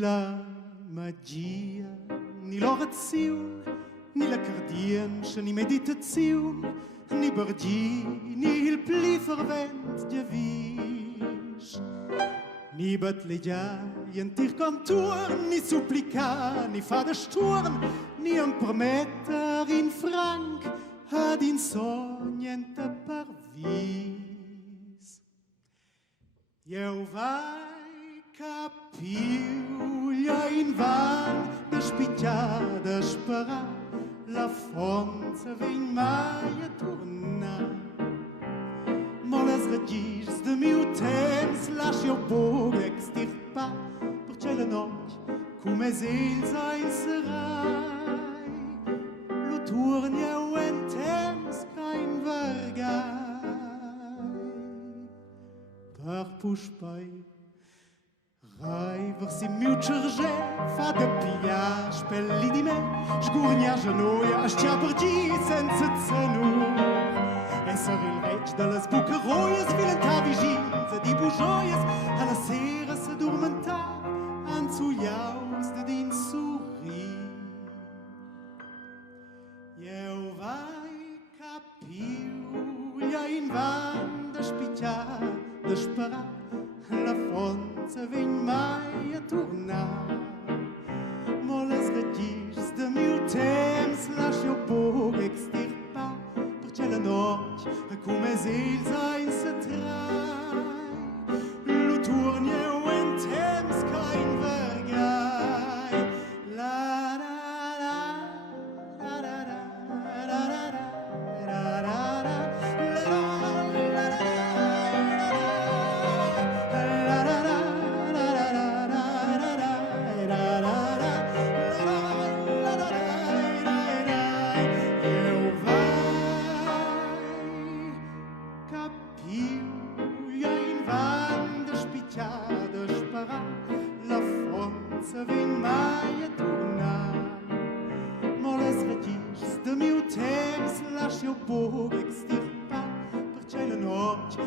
la magia, ni l'oraziun, ni la cardienza, ni meditaziun, ni bargi, ni il pli fervent de vis. Ni battleggiar, gentir contur, ni supplicar, ni fa de sturm, ni em permetter in franc ad in sognente parvis. Eu vai capiu, ja in van de spitjar, de sperar, la fonza vegn mai a tornar. Ma les regis de miu temps lascio poc extirpar, perché la notte, come els ein serai, lo torneu en temps kein vergai. Per puspai, raiver si miu cerge, fa de pia, spelli di me, sgurnia genoia, stia per gi senza zenur. Esser il reg de les bucaroies, vilentar vigins, di bujoies, a la sera s'adormentar, anzuiaus de din sorrir. Eu vai capiu, ja in van de spitjar, de sperar, la fonza vegn mai a tornar. Mo les regis de miu temps lascio poc extirpar, perché la notte, come els ein setrai, lo torneu en temps kein vergai. La la la la la la la la la la. Se vegn mai a tornar. Mo les regis de miu temps lascio poc extirpar, perché la notte,